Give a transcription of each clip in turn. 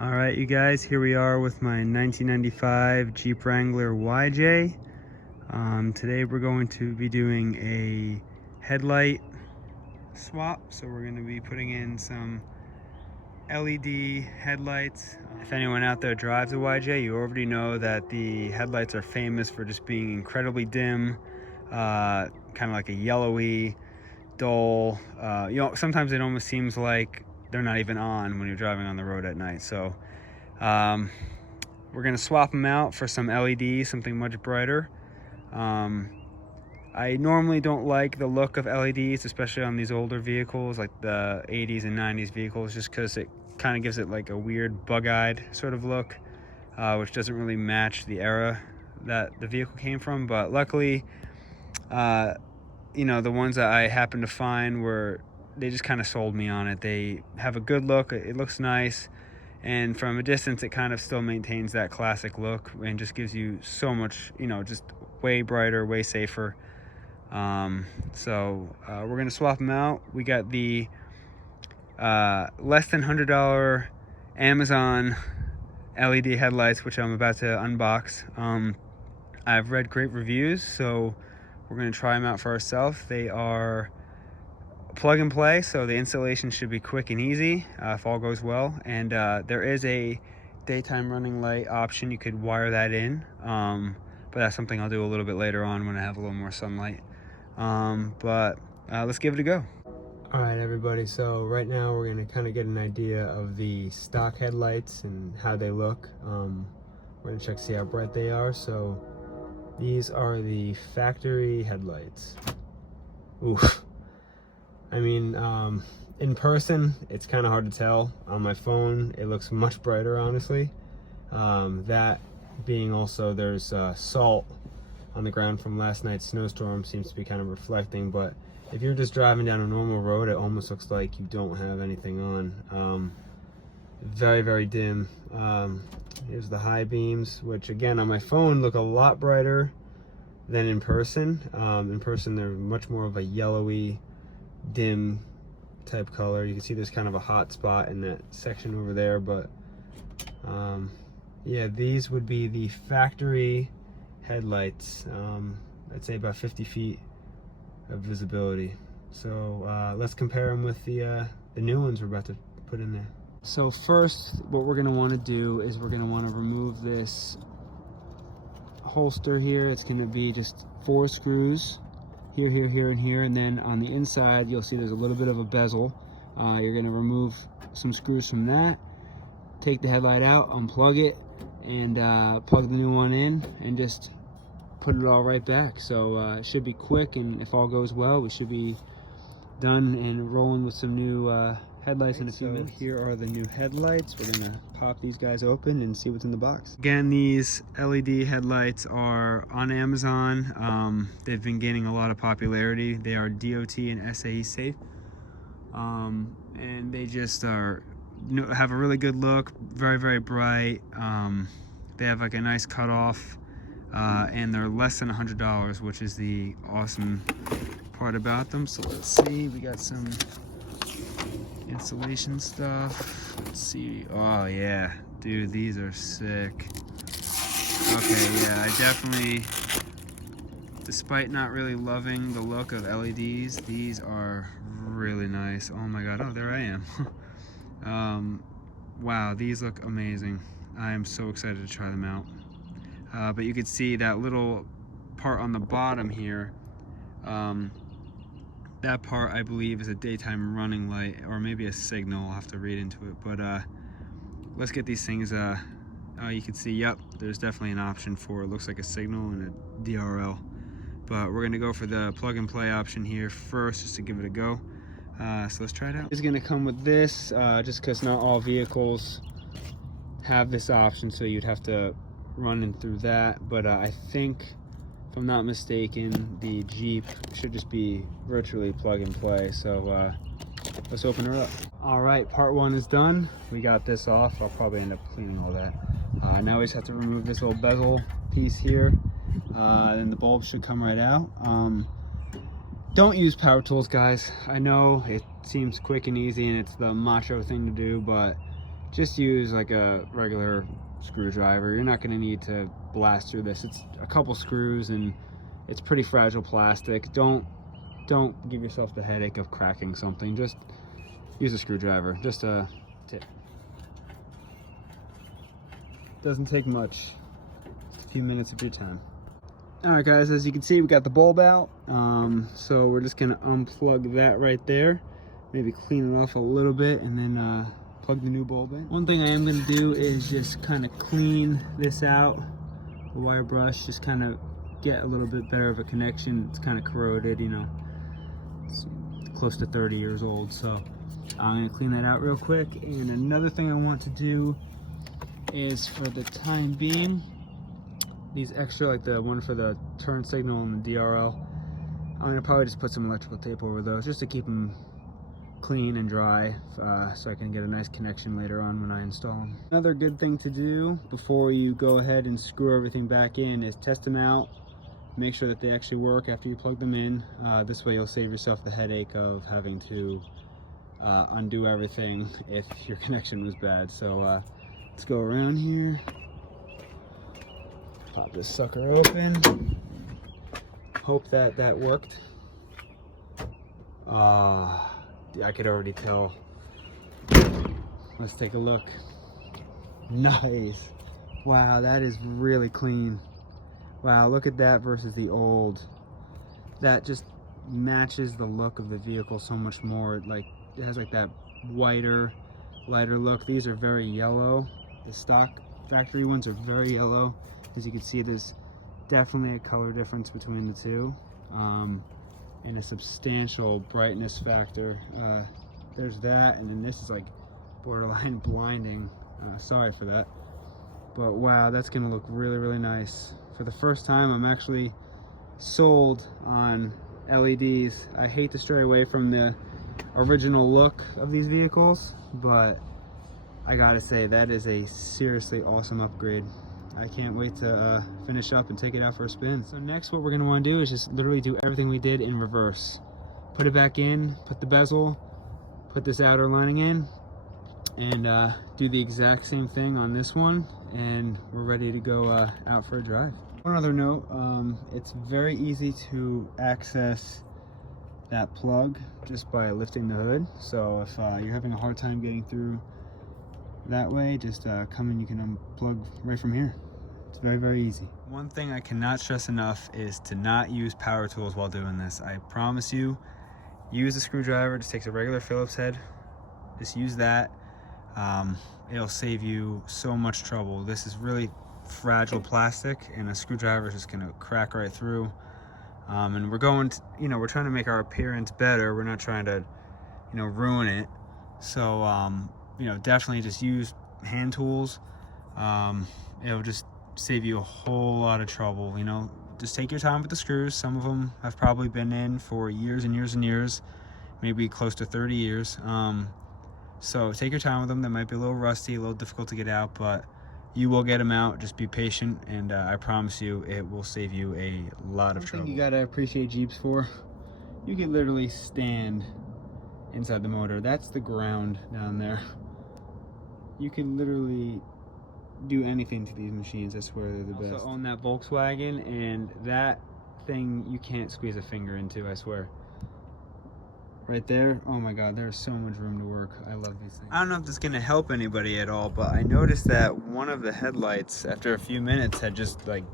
All right, you guys, here we are with my 1995 Jeep Wrangler YJ. Today we're going to be doing a headlight swap. So we're going to be putting in some LED headlights. If anyone out there drives a YJ, you already know that the headlights are famous for just being incredibly dim, kind of like a yellowy, dull. Sometimes it almost seems like they're not even on when you're driving on the road at night. So we're gonna swap them out for some LEDs, something much brighter. I normally don't like the look of LEDs, especially on these older vehicles like the 80s and 90s vehicles, just because it kind of gives it like a weird bug-eyed sort of look, which doesn't really match the era that the vehicle came from. But luckily, the ones that I happened to find they just kind of sold me on it. They have a good look, it looks nice, and from a distance it kind of still maintains that classic look and just gives you so much, just way brighter, way safer. So we're gonna swap them out. We got the less than $100 Amazon LED headlights, which I'm about to unbox. I've read great reviews, so we're going to try them out for ourselves. They are plug and play, so the installation should be quick and easy if all goes well. And there is a daytime running light option. You could wire that in, but that's something I'll do a little bit later on when I have a little more sunlight. But let's give it a go. All right, everybody, so right now we're going to kind of get an idea of the stock headlights and how they look. We're going to check to see how bright they are. So these are the factory headlights. Oof. I mean, in person, it's kind of hard to tell. On my phone, it looks much brighter, honestly. That being also, there's salt on the ground from last night's snowstorm, seems to be kind of reflecting. But if you're just driving down a normal road, it almost looks like you don't have anything on. Very, very dim. Here's the high beams, which again on my phone look a lot brighter than in person. In person they're much more of a yellowy, dim type color. You can see there's kind of a hot spot in that section over there, but yeah, these would be the factory headlights. I'd say about 50 feet of visibility. So let's compare them with the new ones we're about to put in there. So first, what we're going to want to do is we're going to want to remove this holster here. It's going to be just 4 screws, here, here, here, and here. And then on the inside, you'll see there's a little bit of a bezel. You're going to remove some screws from that, take the headlight out, unplug it, and plug the new one in, and just put it all right back. So it should be quick, and if all goes well, we should be done and rolling with some new headlights in a few minutes. Here are the new headlights. We're gonna pop these guys open and see what's in the box. Again, these LED headlights are on Amazon. They've been gaining a lot of popularity. They are DOT and SAE safe, and they just are, have a really good look. Very, very bright. They have like a nice cutoff, and they're less than $100, which is the awesome part about them. So let's see. We got some installation stuff. Let's see. Oh yeah, dude, these are sick. Okay, yeah, I definitely, despite not really loving the look of LEDs, these are really nice. Oh my god. Oh, there I am. Wow, these look amazing. I am so excited to try them out. But you can see that little part on the bottom here. That part, I believe, is a daytime running light, or maybe a signal. I'll have to read into it. But let's get these things. You can see, yep, there's definitely an option for it. Looks like a signal and a DRL. But we're gonna go for the plug and play option here first, just to give it a go. So let's try it out. It's gonna come with this, just because not all vehicles have this option, so you'd have to run in through that. But I think, if I'm not mistaken, the Jeep should just be virtually plug and play. So let's open her up. All right, part 1 is done. We got this off. I'll probably end up cleaning all that. Now we just have to remove this little bezel piece here. Then the bulb should come right out. Don't use power tools, guys. I know it seems quick and easy and it's the macho thing to do, but just use like a regular screwdriver. You're not going to need to blast through this. It's a couple screws and it's pretty fragile plastic. Don't give yourself the headache of cracking something. Just use a screwdriver. Just a tip. Doesn't take much. Just a few minutes of your time. Alright guys, as you can see, we got the bulb out. So we're just gonna unplug that right there. Maybe clean it off a little bit and then plug the new bulb in. One thing I am gonna do is just kind of clean this out. A wire brush, just kind of get a little bit better of a connection. It's kind of corroded, you know. It's close to 30 years old, so I'm gonna clean that out real quick. And another thing I want to do is, for the time being, these extra, like the one for the turn signal and the DRL, I'm gonna probably just put some electrical tape over those just to keep them clean and dry, so I can get a nice connection later on when I install them. Another good thing to do before you go ahead and screw everything back in is test them out. Make sure that they actually work after you plug them in. This way you'll save yourself the headache of having to undo everything if your connection was bad. So let's go around here. Pop this sucker open. Hope that worked. I could already tell. Let's take a look. Nice. Wow, that is really clean. Wow, look at that versus the old. That just matches the look of the vehicle so much more. Like, it has like that whiter, lighter look. These are very yellow. The stock factory ones are very yellow. As you can see, there's definitely a color difference between the two, and a substantial brightness factor. There's that, and then this is like borderline blinding. Sorry for that, but wow, that's gonna look really, really nice. For the first time, I'm actually sold on LEDs. I hate to stray away from the original look of these vehicles, but I gotta say, that is a seriously awesome upgrade. I can't wait to finish up and take it out for a spin. So next, what we're gonna wanna do is just literally do everything we did in reverse. Put it back in, put the bezel, put this outer lining in, and do the exact same thing on this one, and we're ready to go out for a drive. One other note, it's very easy to access that plug just by lifting the hood. So if you're having a hard time getting through that way, just come in, you can unplug right from here. It's very, very easy. One thing I cannot stress enough is to not use power tools while doing this. I promise you, use a screwdriver. Just takes a regular Phillips head. Just use that. It'll save you so much trouble. This is really fragile plastic, and a screwdriver is just gonna crack right through. And we're going to, we're trying to make our appearance better. We're not trying to, ruin it. So, definitely just use hand tools. It'll just save you a whole lot of trouble. Just take your time with the screws. Some of them have probably been in for years and years and years, maybe close to 30 years. So take your time with them. They might be a little rusty, a little difficult to get out, but you will get them out. Just be patient, and I promise you it will save you a lot of trouble. You gotta appreciate Jeeps for, you can literally stand inside the motor. That's the ground down there. You can literally do anything to these machines. I swear they're the best. I also own that Volkswagen, and that thing you can't squeeze a finger into, I swear. Right there, oh my god, there's so much room to work. I love these things. I don't know if this is gonna help anybody at all, but I noticed that one of the headlights after a few minutes had just like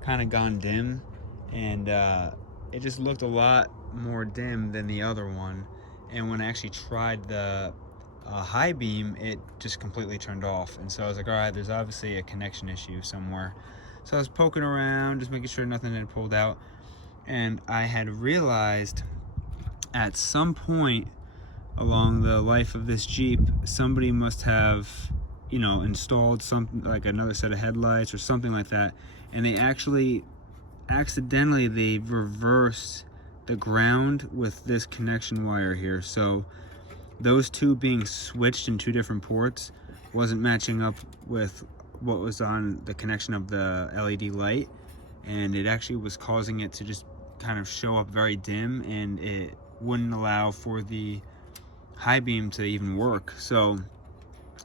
kind of gone dim, and it just looked a lot more dim than the other one. And when I actually tried the high beam, it just completely turned off. And so I was like, all right, there's obviously a connection issue somewhere. So I was poking around, just making sure nothing had pulled out, and I had realized at some point along the life of this Jeep, somebody must have, installed something like another set of headlights or something like that, and they actually accidentally reversed the ground with this connection wire here. So those two being switched in two different ports wasn't matching up with what was on the connection of the LED light, and it actually was causing it to just kind of show up very dim, and it wouldn't allow for the high beam to even work. So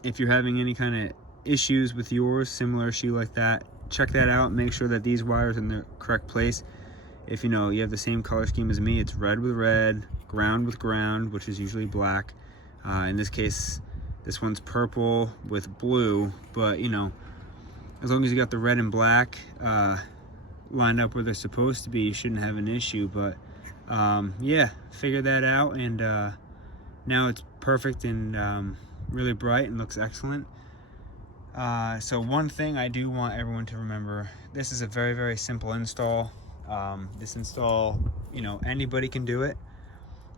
if you're having any kind of issues with yours, similar issue like that, check that out. Make sure that these wires are in the correct place. If you have the same color scheme as me, it's red with red, ground with ground, which is usually black. In this case, this one's purple with blue, but as long as you got the red and black lined up where they're supposed to be, you shouldn't have an issue. But yeah, figure that out, and now it's perfect and really bright and looks excellent. So one thing I do want everyone to remember, this is a very, very simple install. This install, anybody can do it.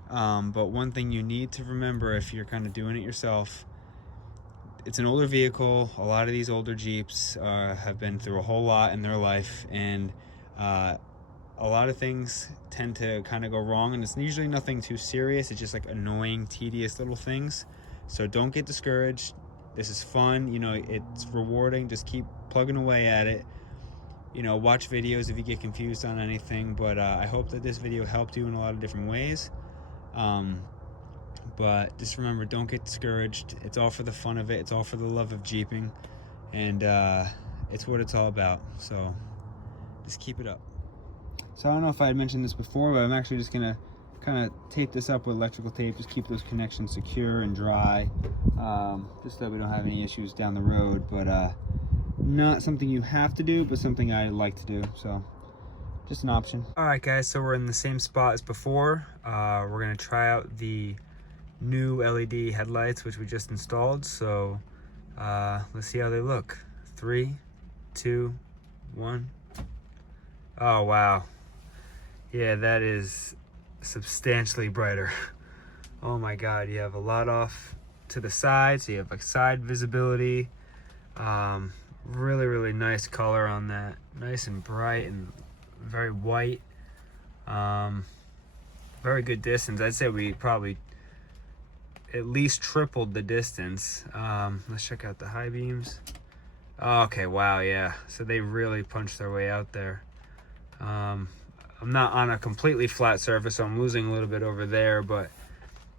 But one thing you need to remember if you're kind of doing it yourself, it's an older vehicle. A lot of these older Jeeps have been through a whole lot in their life, and a lot of things tend to kind of go wrong, and it's usually nothing too serious. It's just like annoying, tedious little things. So don't get discouraged. This is fun, it's rewarding. Just keep plugging away at it. Watch videos if you get confused on anything, but I hope that this video helped you in a lot of different ways. But just remember, don't get discouraged. It's all for the fun of it. It's all for the love of Jeeping, and it's what it's all about. So just keep it up. So I don't know if I had mentioned this before, but I'm actually just gonna kind of tape this up with electrical tape. Just keep those connections secure and dry, just so we don't have any issues down the road. But not something you have to do, but something I like to do. So just an option. All right, guys. So we're in the same spot as before. We're gonna try out the new LED headlights, which we just installed. So let's see how they look. 3, 2, 1. Oh wow, yeah, that is substantially brighter. Oh my god, you have a lot off to the side, so you have like side visibility. Really nice color on that, nice and bright and very white. Very good distance. I'd say we probably at least tripled the distance. Let's check out the high beams. Oh, okay, wow, yeah, so they really punched their way out there. I'm not on a completely flat surface, so I'm losing a little bit over there, but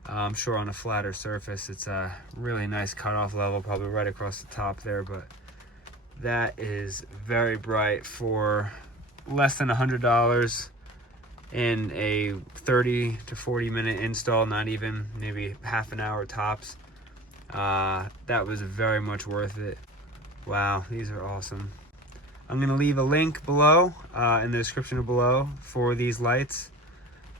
I'm sure on a flatter surface it's a really nice cutoff level, probably right across the top there. But that is very bright for less than $100 in a 30 to 40 minute install, not even, maybe half an hour tops. That was very much worth it. Wow, these are awesome. I'm gonna leave a link below in the description below for these lights,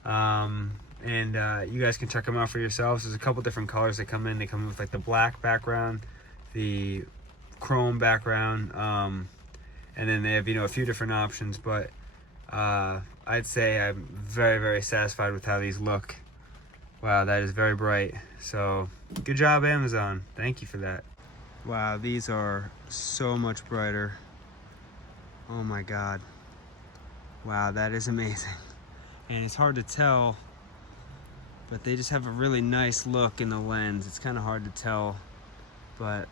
and you guys can check them out for yourselves. There's a couple different colors that come in. They come in with like the black background, the chrome background, and then they have a few different options. But I'd say I'm very satisfied with how these look. Wow, that is very bright. So good job, Amazon. Thank you for that. Wow, these are so much brighter. Oh my god. Wow, that is amazing. And it's hard to tell, but they just have a really nice look in the lens. It's kind of hard to tell, but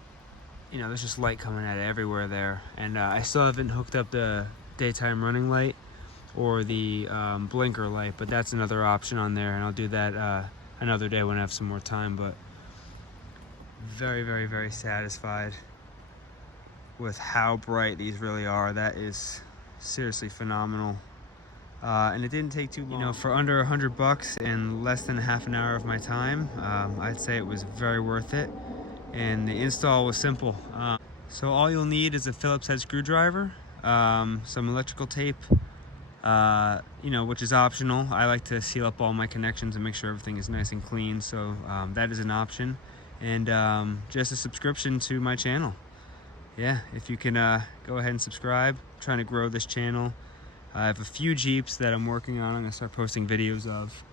there's just light coming at it everywhere there. And I still haven't hooked up the daytime running light or the blinker light, but that's another option on there, and I'll do that another day when I have some more time. But very satisfied with how bright these really are. That is seriously phenomenal. And it didn't take too long. For under $100 and less than half an hour of my time, I'd say it was very worth it. And the install was simple. So all you'll need is a Phillips head screwdriver, some electrical tape, which is optional. I like to seal up all my connections and make sure everything is nice and clean, so that is an option. And just a subscription to my channel. Yeah, if you can go ahead and subscribe. I'm trying to grow this channel. I have a few Jeeps that I'm working on. I'm gonna start posting videos of.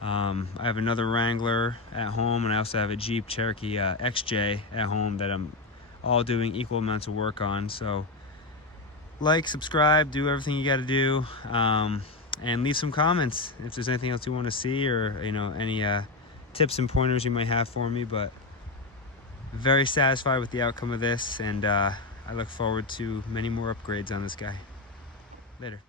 I have another Wrangler at home, and I also have a Jeep Cherokee XJ at home that I'm all doing equal amounts of work on. So like, subscribe, do everything you gotta do, and leave some comments if there's anything else you want to see, or any tips and pointers you might have for me. But very satisfied with the outcome of this, and I look forward to many more upgrades on this guy. Later.